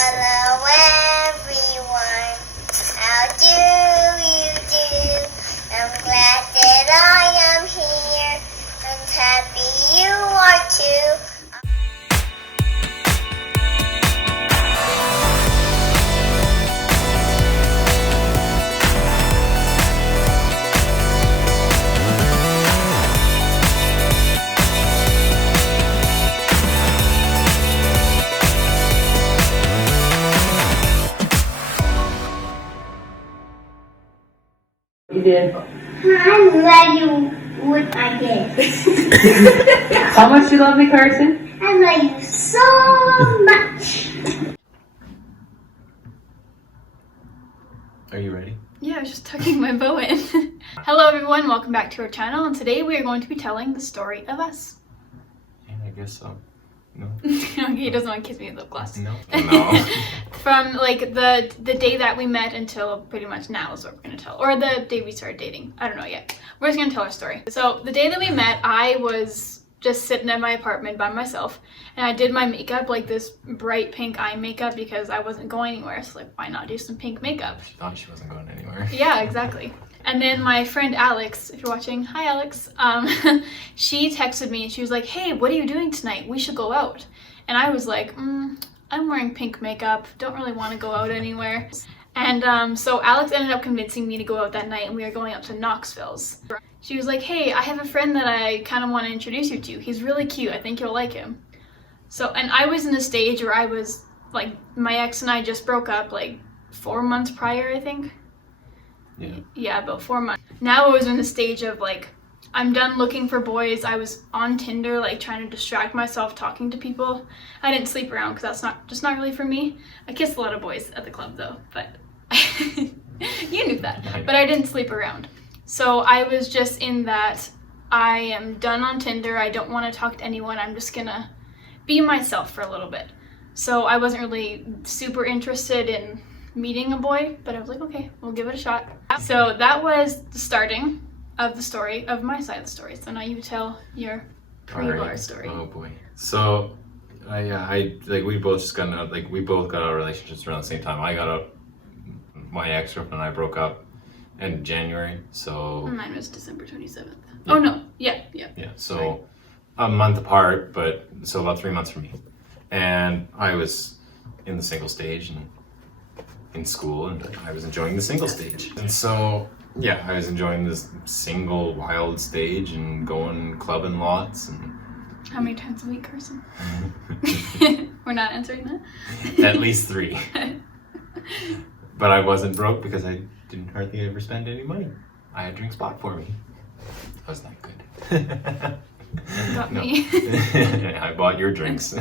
Hello everyone, how do you do? I'm glad that I am here, and happy you are too. You did. I'm glad what I did. How much do you love me, Carson? I love you so much. Are you ready? Yeah, I was just tucking my bow in. Hello everyone, welcome back to our channel, and today we are going to be telling the story of us. Yeah, I guess so. No. Okay, he doesn't want to kiss me with lip gloss. No. No. From like the day that we met until pretty much now is what we're gonna tell. Or the day we started dating. I don't know yet. We're just gonna tell our story. So the day that we met, I was just sitting at my apartment by myself, and I did my makeup, like this bright pink eye makeup, because I wasn't going anywhere. So like, why not do some pink makeup? She thought she wasn't going anywhere. Yeah, exactly. And then my friend Alex, if you're watching, hi Alex, she texted me and she was like, hey, what are you doing tonight? We should go out. And I was like, I'm wearing pink makeup, don't really want to go out anywhere. And so Alex ended up convincing me to go out that night, and we were going up to Knoxville's. She was like, hey, I have a friend that I kind of want to introduce you to. He's really cute. I think you'll like him. So, and I was in a stage where I was like, my ex and I just broke up like 4 months prior, I think. Yeah, about 4 months. Now I was in the stage of like, I'm done looking for boys. I was on Tinder, like trying to distract myself talking to people. I didn't sleep around because that's just not really for me. I kissed a lot of boys at the club though, but you knew that. But I didn't sleep around. So I was just in that I am done on Tinder. I don't want to talk to anyone. I'm just gonna be myself for a little bit. So I wasn't really super interested in meeting a boy, but I was like, okay, we'll give it a shot. So that was the starting of the story, of my side of the story. So now you tell your pre-bar story. Oh boy. So, we both just got out, we both got out of relationships around the same time. I got out, my ex-girlfriend and I broke up in January, so. Mine was December 27th. Yeah. Oh no, yeah. Yeah, so a month apart, but so about 3 months for me. And I was in the single stage and in school, and I was enjoying the single stage. And so, yeah, I was enjoying this single wild stage and going clubbing lots. And how many times a week, Carson? We're not answering that? At least 3. But I wasn't broke because I didn't hardly ever spend any money. I had drinks bought for me. I was that good. Got me. I bought your drinks.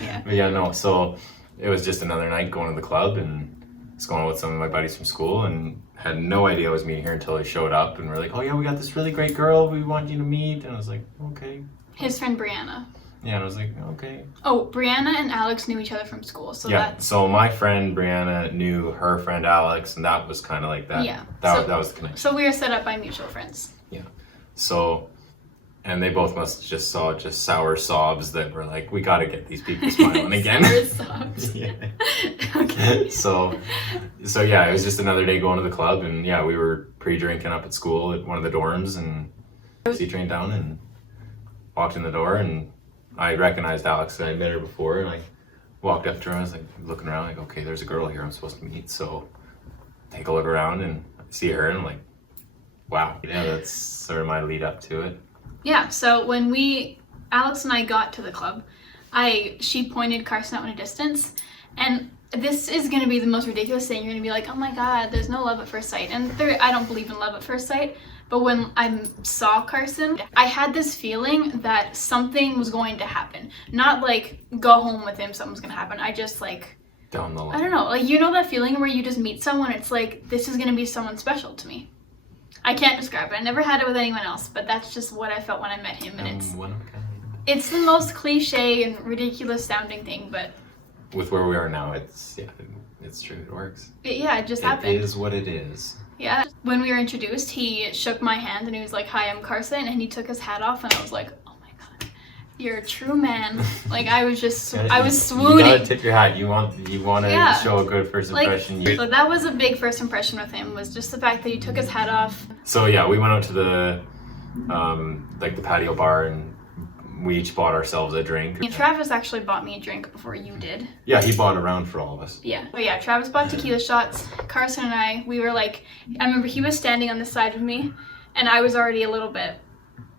Yeah. But yeah, no, so it was just another night going to the club, and I was going with some of my buddies from school, and had no idea I was meeting her until I showed up, and we're like, oh yeah, we got this really great girl we want you to meet. And I was like, okay. His friend Brianna. Yeah, and I was like, okay. Oh, Brianna and Alex knew each other from school, so yeah, that's... so my friend Brianna knew her friend Alex, and that was kind of like that. Yeah. That was the connection. So we were set up by mutual friends. Yeah. So, and they both must have just saw just sour sobs that were like, we got to get these people smiling again. Sour sobs. Yeah. Okay. So yeah, it was just another day going to the club, and yeah, we were pre-drinking up at school at one of the dorms, and C-train down and walked in the door, and I recognized Alex. I met her before, and I walked up to her. I was like looking around, like, okay, there's a girl here I'm supposed to meet. So take a look around and see her, and I'm like, wow. Yeah, that's sort of my lead up to it. Yeah, so when Alex and I got to the club, she pointed Carson out in a distance, and this is going to be the most ridiculous thing. You're going to be like, oh my god, there's no love at first sight. And I don't believe in love at first sight, but when I saw Carson, I had this feeling that something was going to happen. Not like, go home with him, something's going to happen. I just like... Down the line. I don't know, like, you know that feeling where you just meet someone, it's like, this is going to be someone special to me. I can't describe it. I never had it with anyone else, but that's just what I felt when I met him, and it's the most cliche and ridiculous sounding thing, but with where we are now, it's true. It works. It just happened. It is what it is. Yeah. When we were introduced, he shook my hand and he was like, hi, I'm Carson, and he took his hat off, and I was like, oh my god. you're a true man. Like I was just, Yeah, I was You swooning. gotta tip your hat. You want to Yeah. show a good first Like, impression. so that was a big first impression with him, was just the fact that he took his hat off. So yeah, we went out to the like the patio bar, and we each bought ourselves a drink. And Travis actually bought me a drink before you did. Yeah, he bought a round for all of us. Yeah. But yeah, Travis bought tequila shots. Carson and I, we were like, I remember he was standing on the side of me, and I was already a little bit,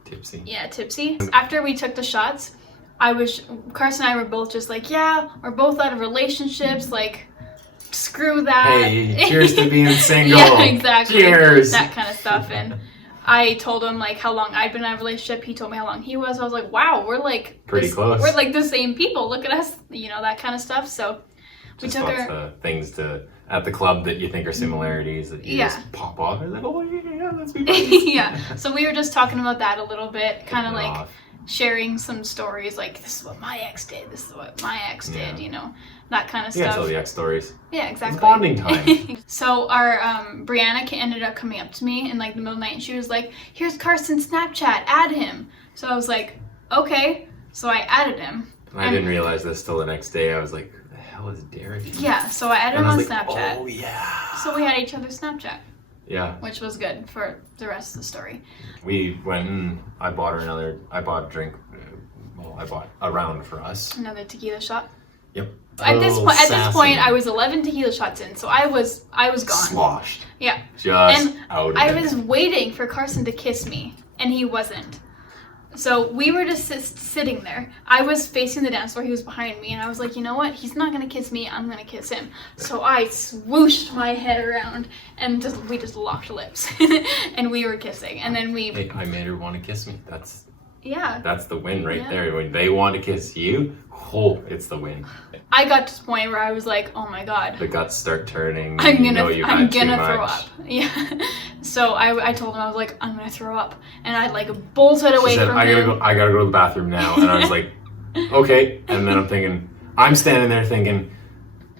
Tipsy. yeah, tipsy. After we took the shots, Carson and I were both just like, yeah, we're both out of relationships, like, screw that. Hey, cheers to being single. Yeah, exactly. Cheers. That kind of stuff. And I told him like how long I'd been in a relationship. He told me how long he was. I was like, wow, we're like Pretty close. We're like the same people. Look at us, you know, that kind of stuff. So we Just took lots our of things at the club that you think are similarities that you Yeah. just pop off. And like, oh yeah, let's be buddies. yeah. So we were just talking about that a little bit, kind of Hitting it like off. sharing some stories, like this is what my ex did, this is what my ex Yeah. did, you know, that kind of You gotta stuff. tell the ex stories. Yeah, It's exactly. bonding time. So our Brianna ended up coming up to me in like the middle of the night, and she was like, "Here's Carson's Snapchat, add him." So I was like, "Okay." So I added him. I didn't realize this till the next day. I was like, "Who the hell is Derek?" Yeah, so I added And him I on was like, Snapchat. oh yeah. So we had each other's Snapchat, Yeah. which was good for the rest of the story. We went and I bought a drink. Well, I bought a round for us. Another tequila shot. Yep. At this Oh, point, sassy. I was 11 tequila shots in, so I was gone. Sloshed. Yeah. Just And out of I it. was waiting for Carson to kiss me, and he wasn't. So we were just sitting there. I was facing the dance floor, he was behind me, and I was like, you know what? He's not gonna kiss me, I'm gonna kiss him. So I swooshed my head around, and we just locked lips, and we were kissing. And then Hey, I made her want to kiss me. yeah. That's the win right Yeah. there. When they want to kiss you, oh, it's the win. I got to the point where I was like, oh my god. The guts start turning. I'm you know gonna you've had too throw much. up. Yeah. So I told him, I was like, I'm gonna throw up, and I like bolted away She said, from I gotta him. go. I gotta go to the bathroom now. And I was like, okay. And then I'm standing there thinking,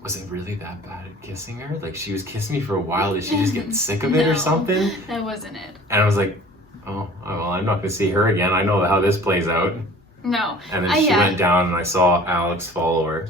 was it really that bad at kissing her? Like she was kissing me for a while. Did she just get sick of it No. or something? That wasn't it. And I was like, oh, well, I'm not gonna see her again. I know how this plays out. No. And then she yeah. went down, and I saw Alex follow her,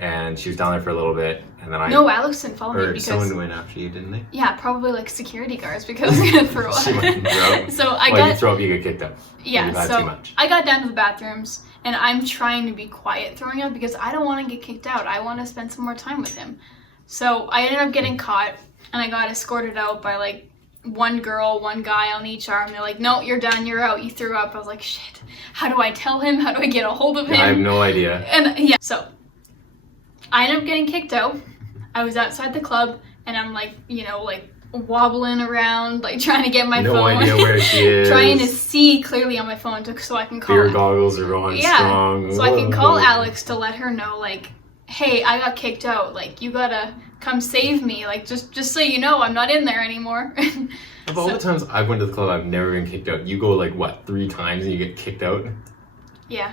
and she was down there for a little bit, and then No, Alex didn't follow me or because someone went after you, didn't they? yeah, probably like security guards because I was gonna throw up. She went and threw up. So I Well, you got throw up, you get kicked out. yeah. You've had So too much. I got down to the bathrooms, and I'm trying to be quiet throwing up because I don't want to get kicked out. I want to spend some more time with him. So I ended up getting caught, and I got escorted out by like one girl, one guy on each arm. They're like, no, you're done, you're out, you threw up. I was like, shit, how do I tell him? How do I get a hold of him? I have no idea. And yeah, so I ended up getting kicked out. I was outside the club, and I'm like, you know, like wobbling around, like trying to get my No phone. idea where she is. Trying to see clearly on my phone so I can call Beer goggles are on yeah, strong. so I can Whoa. call Alex to let her know, like, hey, I got kicked out. Like, you gotta come save me. Like, just so you know, I'm not in there anymore. Of all the times I've went to the club, I've never been kicked out. You go like what, 3 times and you get kicked out? Yeah.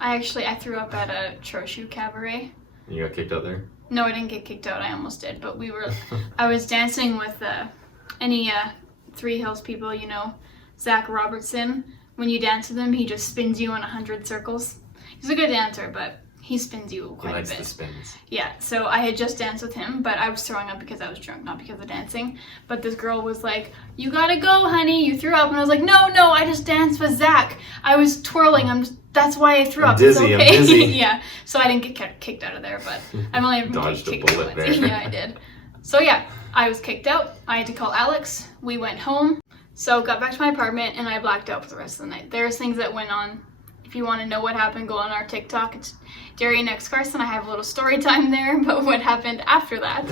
I threw up at a Troshu cabaret. You got kicked out there? No, I didn't get kicked out. I almost did, but I was dancing with any Three Hills people, you know, Zach Robertson. When you dance with him, he just spins you in 100 circles. He's a good dancer, but he spins you He quite likes a bit. the spins. Yeah, so I had just danced with him, but I was throwing up because I was drunk, not because of dancing. But this girl was like, you gotta go, honey, you threw up. And I was like, no, I just danced with Zach. I was twirling, that's why I threw I'm up. dizzy, it's I'm okay. dizzy. Yeah, so I didn't get kicked out of there, but I've only ever been Dodged a kicked out bullet once. there. Yeah, I did. So yeah, I was kicked out. I had to call Alex. We went home. So got back to my apartment, and I blacked out for the rest of the night. There's things that went on. If you want to know what happened, go on our TikTok. It's Darian X Carson. I have a little story time there, but what happened after that,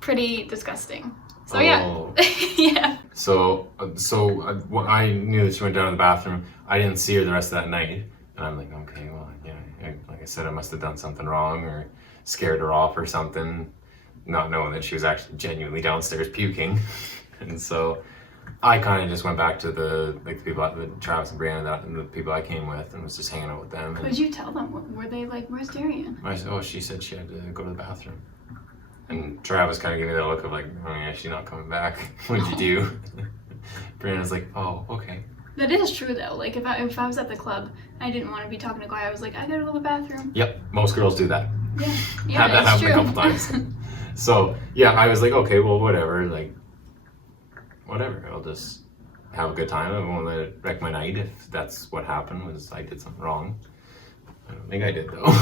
pretty disgusting. So Oh. yeah, yeah. So when I knew that she went down to the bathroom, I didn't see her the rest of that night. And I'm like, okay, well, like I said, I must have done something wrong or scared her off or something, not knowing that she was actually genuinely downstairs puking. And so I kind of just went back to the people, the Travis and Brianna, and the people I came with, and was just hanging out with them. What did you tell them? Were they like, where's Darian? I said, she said she had to go to the bathroom. And Travis kind of gave me that look of like, oh yeah, she's not coming back. What'd you do? Brianna's like, oh, okay. That is true though. Like if I was at the club, I didn't want to be talking to a guy. I was like, I gotta go to the bathroom. Yep, most girls do that. Yeah, Had that it's happen true. a couple times. So yeah, I was like, okay, well, whatever. Like, whatever. I'll just have a good time. I won't let it wreck my night if that's what happened. Was I did something wrong? I don't think I did though.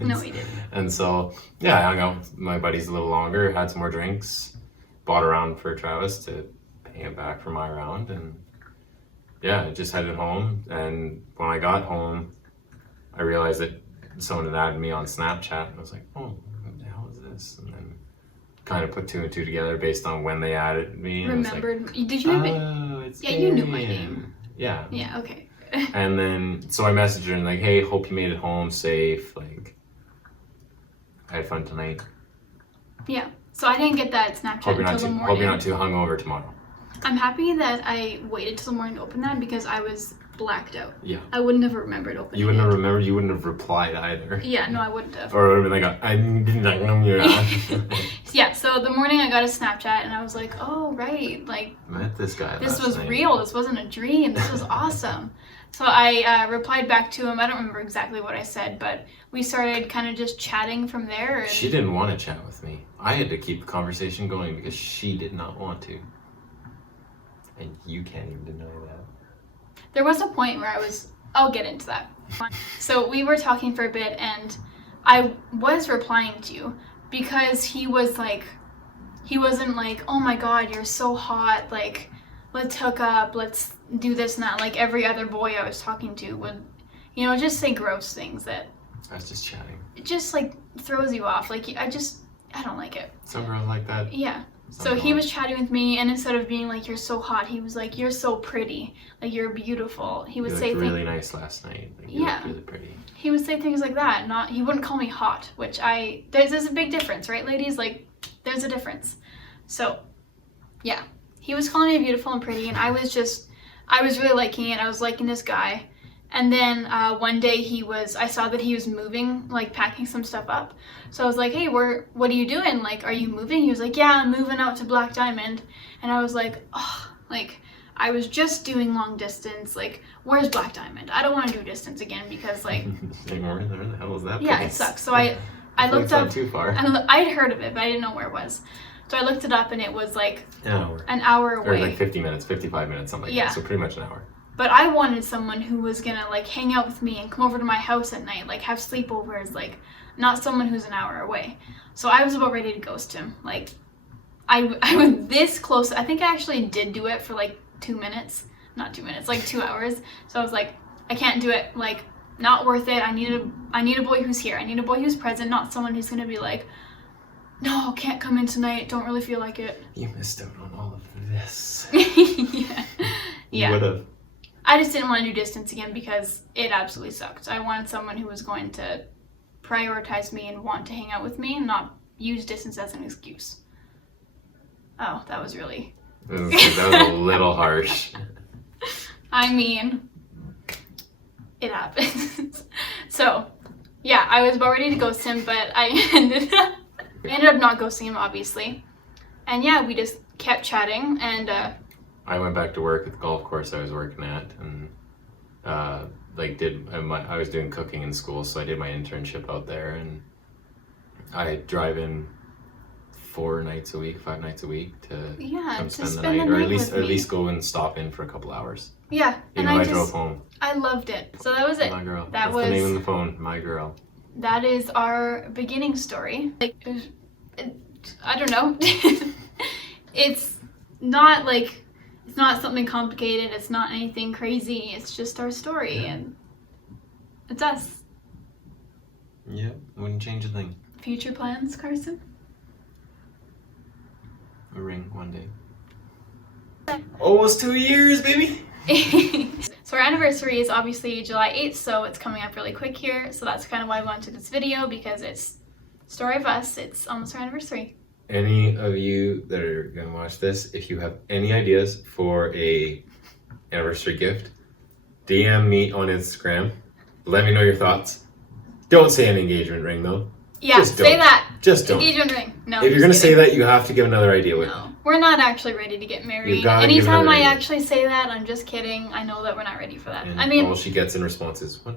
No, he didn't. And so yeah, I hung out with my buddies a little longer, had some more drinks, bought around for Travis to pay him back for my round, and yeah, I just headed home. And when I got home, I realized that someone had added me on Snapchat, and I was like, oh, what the hell is this? And then kind of put two and two together based on when they added me. And Remembered? Did you even? Oh, it's Yeah, you knew my Kane. name. Yeah. Yeah. Okay. And then, so I messaged her and like, hey, hope you made it home safe. Like, I had fun tonight. Yeah. So I didn't get that Snapchat Hope until the morning. hope you're not too hungover tomorrow. I'm happy that I waited till the morning to open that because I was blacked out. Yeah. I wouldn't have remembered opening You wouldn't it. have remembered, you wouldn't have replied either. Yeah, no, I wouldn't have. Or it would have been like, I didn't know you. Yeah, so the morning I got a Snapchat and I was like, oh, right, like, Met this guy this last was night. real. This wasn't a dream. This was awesome. So I replied back to him. I don't remember exactly what I said, but we started kind of just chatting from there. And She didn't want to chat with me. I had to keep the conversation going because she did not want to. And you can't even deny that. there was a point where I'll get into that. So we were talking for a bit and I was replying to you because he wasn't like, oh my God, you're so hot. Like, let's hook up. Let's do this and that. Like every other boy I was talking to would, just say gross things that I was just chatting. it just like throws you off. Like I don't like it. Some girls like that. Yeah. Some So he don't. was chatting with me, and instead of being like, you're so hot, he was like, you're so pretty. Like, you're beautiful. He would You say looked things. really nice last night. Like, you Yeah. looked really pretty. He would say things like that. He wouldn't call me hot, which there's a big difference, right, ladies? Like, there's a difference. So, yeah. He was calling me beautiful and pretty, and I was really liking it. I was liking this guy. And then one day I saw that he was moving, like packing some stuff up. So I was like, hey, what are you doing? Like, are you moving? He was like, yeah, I'm moving out to Black Diamond. And I was like, oh, like, I was just doing long distance. Like, where's Black Diamond? I don't want to do distance again because, like, Where the hell is that yeah, it place? sucks. So I looked It's not up, too far. I'd heard of it, but I didn't know where it was. So I looked it up and it was like An hour. an hour Or away. like 50 minutes, 55 minutes, something like Yeah. that. So pretty much an hour. But I wanted someone who was gonna like hang out with me and come over to my house at night, like have sleepovers, like not someone who's an hour away. So I was about ready to ghost him. Like I was this close. I think I actually did do it for like 2 minutes. Not 2 minutes, like 2 hours. So I was like, I can't do it. Like, not worth it. I need a boy who's here. I need a boy who's present, not someone who's gonna be like, no, can't come in tonight. Don't really feel like it. You missed out on all of this. Yeah. You Yeah. would have. I just didn't want to do distance again because it absolutely sucked. I wanted someone who was going to prioritize me and want to hang out with me and not use distance as an excuse. Oh, that was really... That was a little harsh. I mean, it happens. So, yeah, I was about ready to ghost him, but I ended up not ghosting him, obviously. And yeah, we just kept chatting and... I went back to work at the golf course I was working at, and I was doing cooking in school, so I did my internship out there, and I drive in 5 nights a week to yeah, come to spend the spend night, the or night at least with me. go and stop in for a couple hours. Yeah, Even and though I drove home. I loved it. So that was it. My girl. That That's was the name of the phone. My girl. that is our beginning story. Like, I don't know. It's not something complicated. It's not anything crazy. It's just our story, and it's us. Yeah, wouldn't change a thing. Future plans, Carson? A ring one day. Almost 2 years, baby. So our anniversary is obviously July 8th, so it's coming up really quick here. So that's kind of why I wanted this video, because it's story of us. It's almost our anniversary. Any of you that are gonna watch this, if you have any ideas for a anniversary gift, DM me on Instagram. Let me know your thoughts. Don't say an engagement ring though. Yeah, Just say don't. that. Just don't. Engagement ring. No. If you're gonna say that, you have to give another idea with it. No, we're not actually ready to get married. You've gotta give Anytime another I idea. actually say that, I'm just kidding. I know that we're not ready for that. And I mean, all she gets in response is one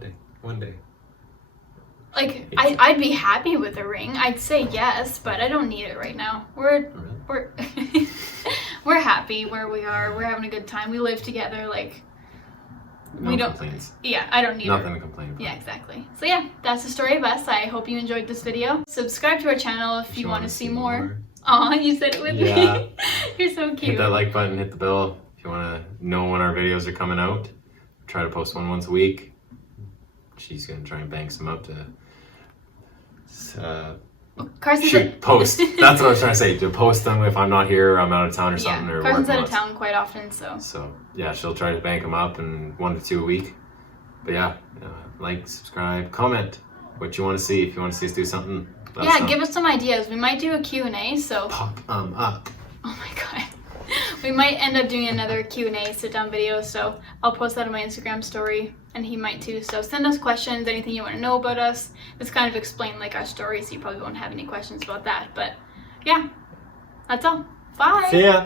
day. like I'd be happy with a ring. I'd say yes, but I don't need it right now. We're we're happy where we are. We're having a good time. We live together. Like No we don't. complaints. Yeah, I don't need Nothing it. to complain about. Yeah, exactly. So yeah, that's the story of us. I hope you enjoyed this video. Subscribe to our channel if you want to see more. Aw, you said it with Yeah. me. You're so cute. Hit that like button, hit the bell if you want to know when our videos are coming out. Try to post one once a week. She's gonna try and bang some up to post. That's what I was trying to say. To post them if I'm not here, or I'm out of town or something. Yeah, or Carson's work out of months. town quite often, so. So yeah, she'll try to bank them up in 1 to 2 a week. But yeah, like, subscribe, comment what you want to see. If you want to see us do something, let us know. Give us some ideas. We might do a Q&A, so. Pop up. Oh my god. We might end up doing another Q&A sit-down video, so I'll post that on my Instagram story, and he might too. So send us questions, anything you want to know about us. This kind of explain like our story, so you probably won't have any questions about that. But yeah, that's all. Bye. See ya.